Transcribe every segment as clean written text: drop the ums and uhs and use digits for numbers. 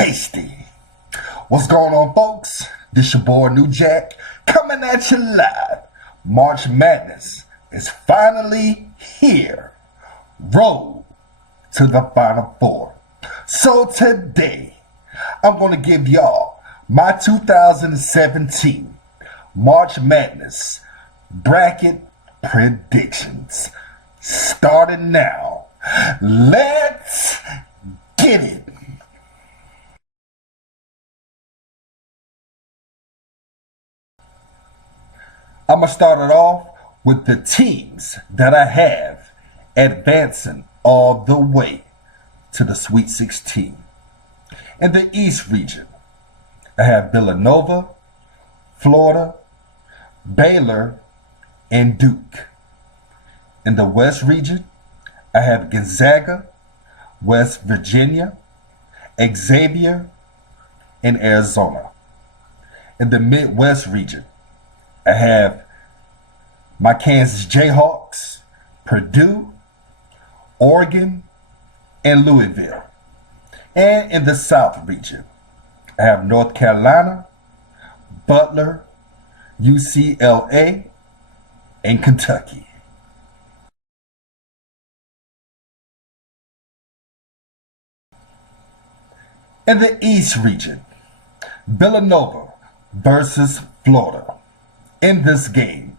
tasty. What's going on, folks? This your boy New Jack coming at you live. March Madness is finally here. Roll to the Final Four. So today, I'm going to give y'all my 2017 March Madness bracket predictions. Starting now. Let's get it. I'm going to start it off with the teams that I have advancing all the way to the Sweet 16. In the East region, I have Villanova, Florida, Baylor, and Duke. In the West region, I have Gonzaga, West Virginia, Xavier, and Arizona. In the Midwest region, I have my Kansas Jayhawks, Purdue, Oregon, and Louisville. And in the South region, I have North Carolina, Butler, UCLA, and Kentucky. In the East region, Villanova versus Florida. In this game,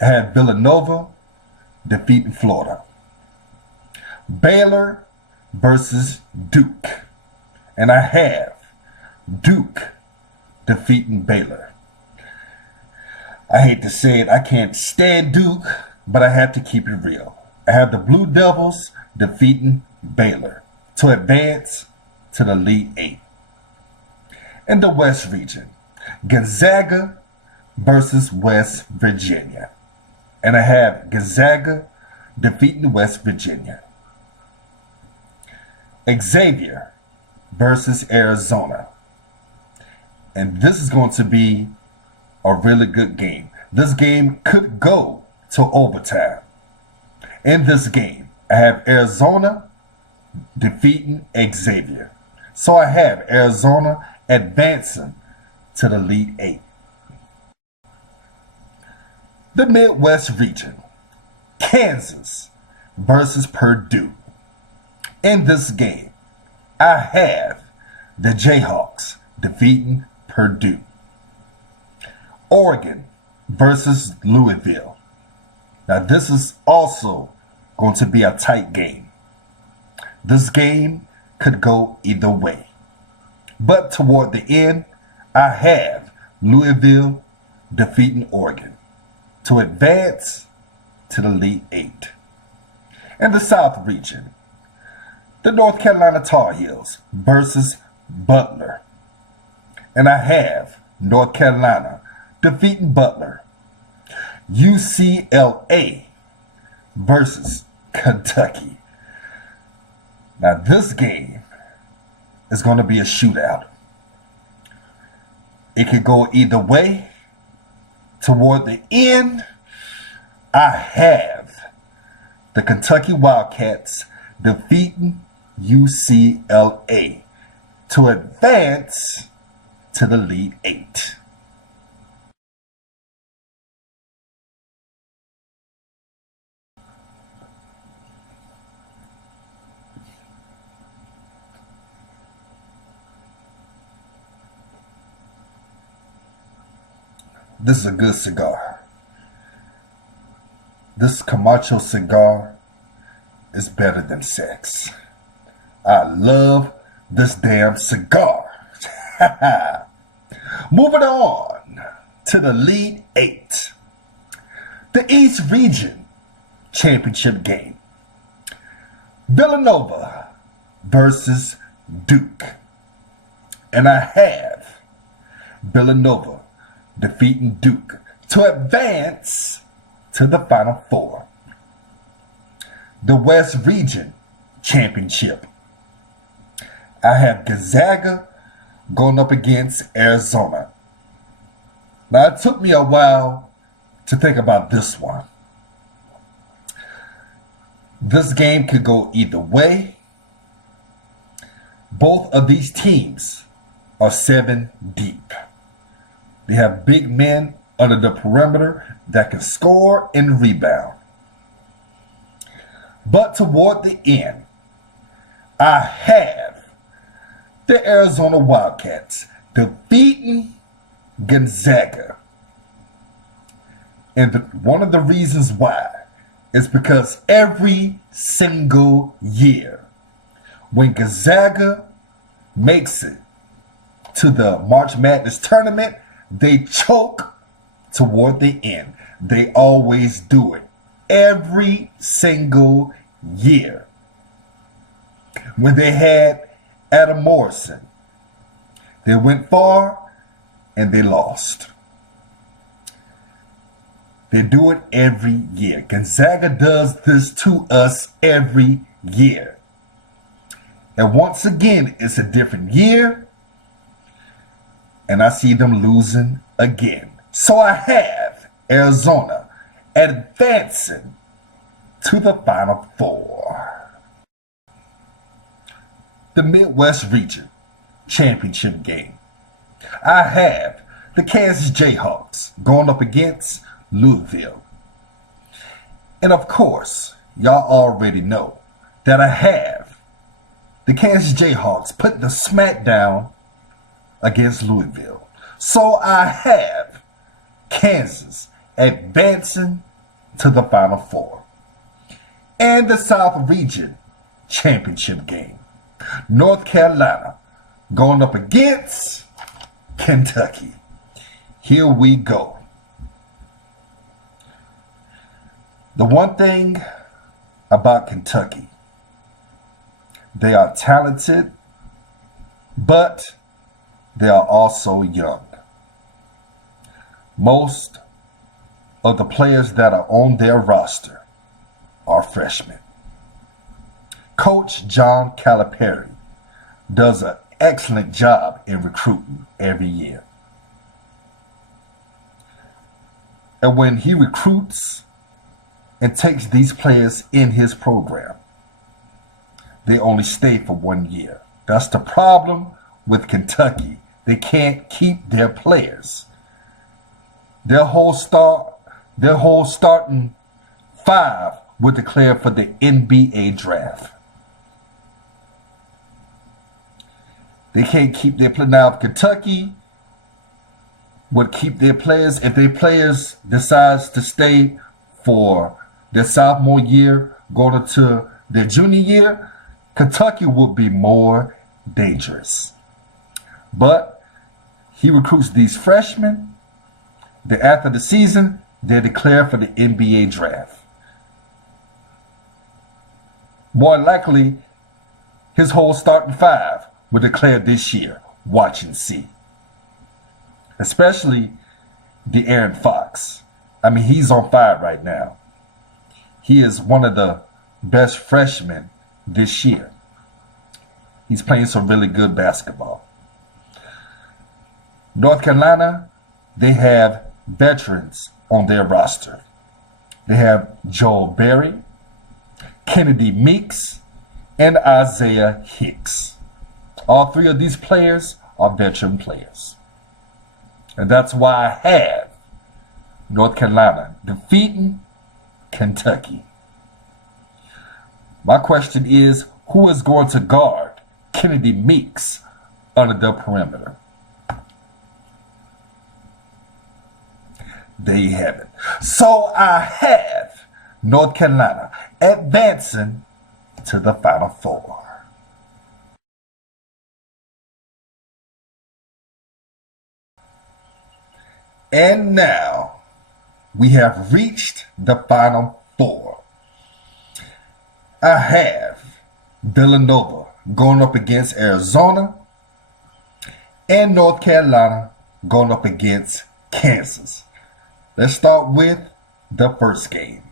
I have Villanova defeating Florida. Baylor versus Duke. And I have Duke defeating Baylor. I hate to say it, I can't stand Duke, but I have to keep it real. I have the Blue Devils defeating Baylor to advance to the Elite Eight. In the West region, Gonzaga versus West Virginia. And I have Gonzaga defeating West Virginia. Xavier versus Arizona. And this is going to be a really good game. This game could go to overtime. In this game, I have Arizona defeating Xavier. So I have Arizona advancing to the Elite Eight. The Midwest region, Kansas versus Purdue. In this game, I have the Jayhawks defeating Purdue. Oregon versus Louisville. Now this is also going to be a tight game. This game could go either way. But toward the end, I have Louisville defeating Oregon to advance to the Elite Eight. In the South region, the North Carolina Tar Heels versus Butler. And I have North Carolina defeating Butler. UCLA versus Kentucky. Now this game is going to be a shootout. It could go either way. Toward the end, I have the Kentucky Wildcats defeating UCLA to advance to the Elite Eight. This is a good cigar. This Camacho cigar is better than sex. I love this damn cigar. Moving on to the Elite Eight. The East Region Championship game. Villanova versus Duke. And I have Villanova defeating Duke to advance to the Final Four. The West Region Championship. I have Gonzaga going up against Arizona. Now, it took me a while to think about this one. This game could go either way. Both of these teams are 7 deep. They have big men under the perimeter that can score and rebound. But toward the end, I have the Arizona Wildcats defeating Gonzaga. And one of the reasons why is because every single year when Gonzaga makes it to the March Madness tournament, they choke toward the end. They always do it. Every single year. When they had Adam Morrison, they went far and they lost. They do it every year. Gonzaga does this to us every year. And once again, it's a different year. And I see them losing again. So I have Arizona advancing to the Final Four. The Midwest Region Championship game. I have the Kansas Jayhawks going up against Louisville. And of course, y'all already know that I have the Kansas Jayhawks putting the smackdown against Louisville. So I have Kansas advancing to the Final Four. And the South Region Championship game. North Carolina going up against Kentucky. Here we go. The one thing about Kentucky, they are talented, but they are also young. Most of the players that are on their roster are freshmen. Coach John Calipari does an excellent job in recruiting every year. And when he recruits and takes these players in his program, they only stay for 1 year. That's the problem with Kentucky. They can't keep their players. Their whole starting 5 were declared for the NBA draft. They can't keep their players. Now, if Kentucky would keep their players, if their players decides to stay for their sophomore year, going into their junior year, Kentucky would be more dangerous. But he recruits these freshmen. Then after the season, they're declared for the NBA draft. More likely, his whole starting 5 were declared this year. Watch and see. Especially De'Aaron Fox. I mean, he's on fire right now. He is one of the best freshmen this year. He's playing some really good basketball. North Carolina, they have veterans on their roster. They have Joel Berry, Kennedy Meeks, and Isaiah Hicks. All 3 of these players are veteran players. And that's why I have North Carolina defeating Kentucky. My question is, who is going to guard Kennedy Meeks under the perimeter? There you have it. So I have North Carolina advancing to the Final Four. And now we have reached the Final Four. I have Villanova going up against Arizona and North Carolina going up against Kansas. Let's start with the first game.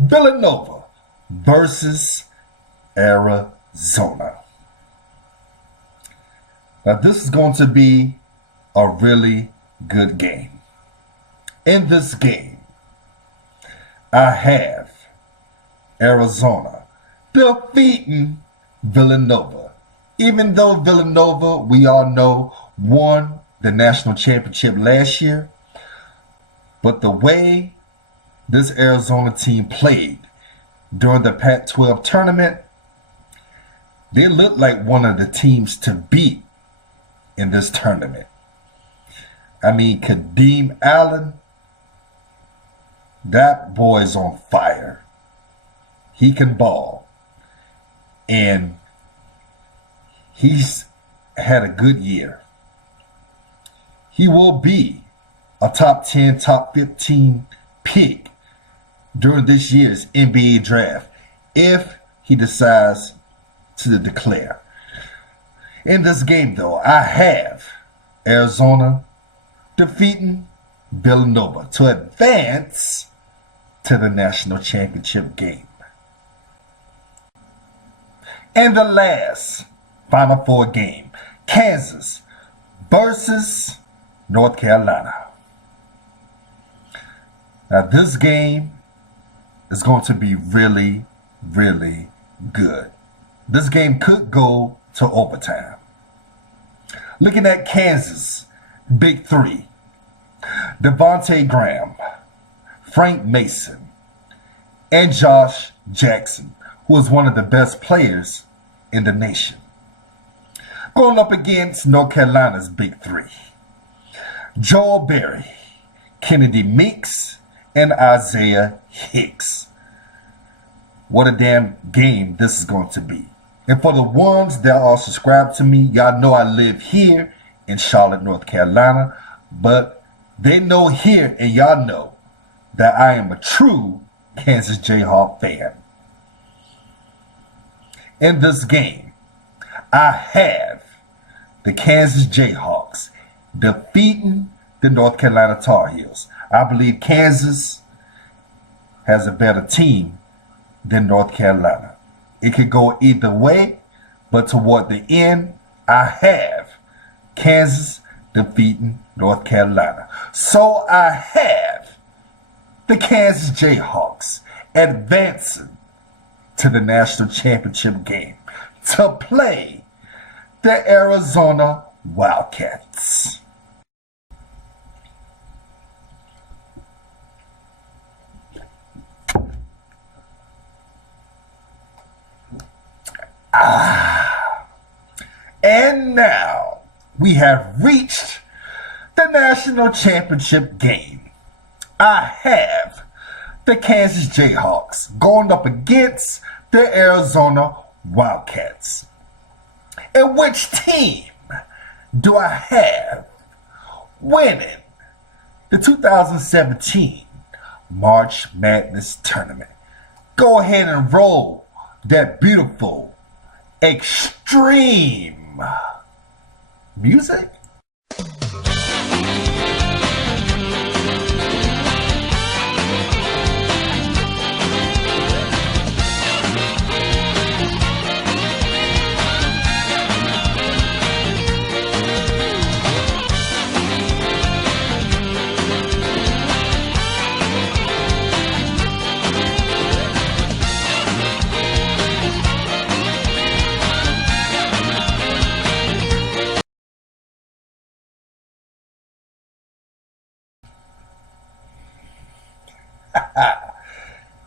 Villanova versus Arizona. Now this is going to be a really good game. In this game, I have Arizona defeating Villanova Even though Villanova, we all know, won the national championship last year, but the way this Arizona team played during the Pac-12 tournament, they looked like one of the teams to beat in this tournament. I mean, Kadeem Allen, that boy's on fire. He can ball. And he's had a good year. He will be a top 10, top 15 pick during this year's NBA draft if he decides to declare. In this game, though, I have Arizona defeating Villanova to advance to the national championship game. And the last Final Four game, Kansas versus North Carolina. Now this game is going to be really, really good. This game could go to overtime. Looking at Kansas, big three. Devontae Graham, Frank Mason, and Josh Jackson, who is one of the best players in the nation. Going up against North Carolina's big three. Joel Berry, Kennedy Meeks, and Isaiah Hicks. What a damn game this is going to be. And for the ones that are subscribed to me, y'all know I live here in Charlotte, North Carolina. But they know here and y'all know that I am a true Kansas Jayhawk fan. In this game, I have the Kansas Jayhawks defeating the North Carolina Tar Heels. I believe Kansas has a better team than North Carolina. It could go either way, but toward the end, I have Kansas defeating North Carolina. So I have the Kansas Jayhawks advancing to the national championship game to play the Arizona Wildcats. And now we have reached the national championship game. I have the Kansas Jayhawks going up against the Arizona Wildcats. And which team do I have winning the 2017 March Madness tournament? Go ahead and roll that beautiful extreme music.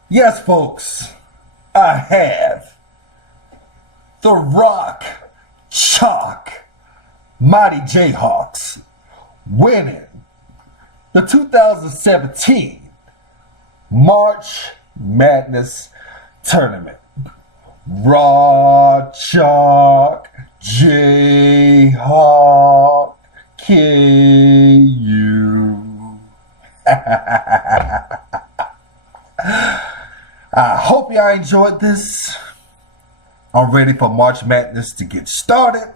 Yes, folks, I have the Rock Chalk Mighty Jayhawks winning the 2017 March Madness tournament. Raw Chalk Jayhawk KU. I hope y'all enjoyed this. I'm ready for March Madness to get started.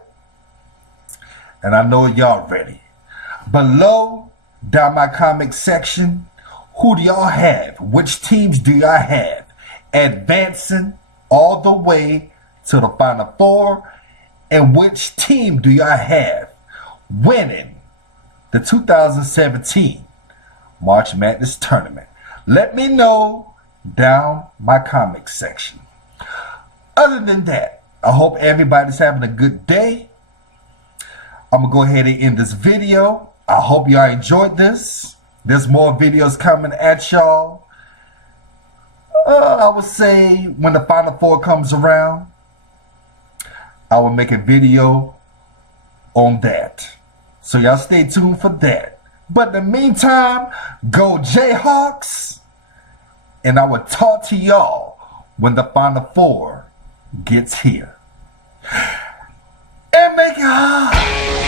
And I know y'all ready. Below, down my comment section, who do y'all have? Which teams do y'all have advancing all the way to the Final Four? And which team do y'all have winning the 2017 March Madness tournament? Let me know down my comment section. Other than that, I hope everybody's having a good day. I'm going to go ahead and end this video. I hope y'all enjoyed this. There's more videos coming at y'all. I would say when the Final Four comes around, I will make a video on that. So y'all stay tuned for that. But in the meantime, go Jayhawks. And I will talk to y'all when the Final Four gets here. And make it hard.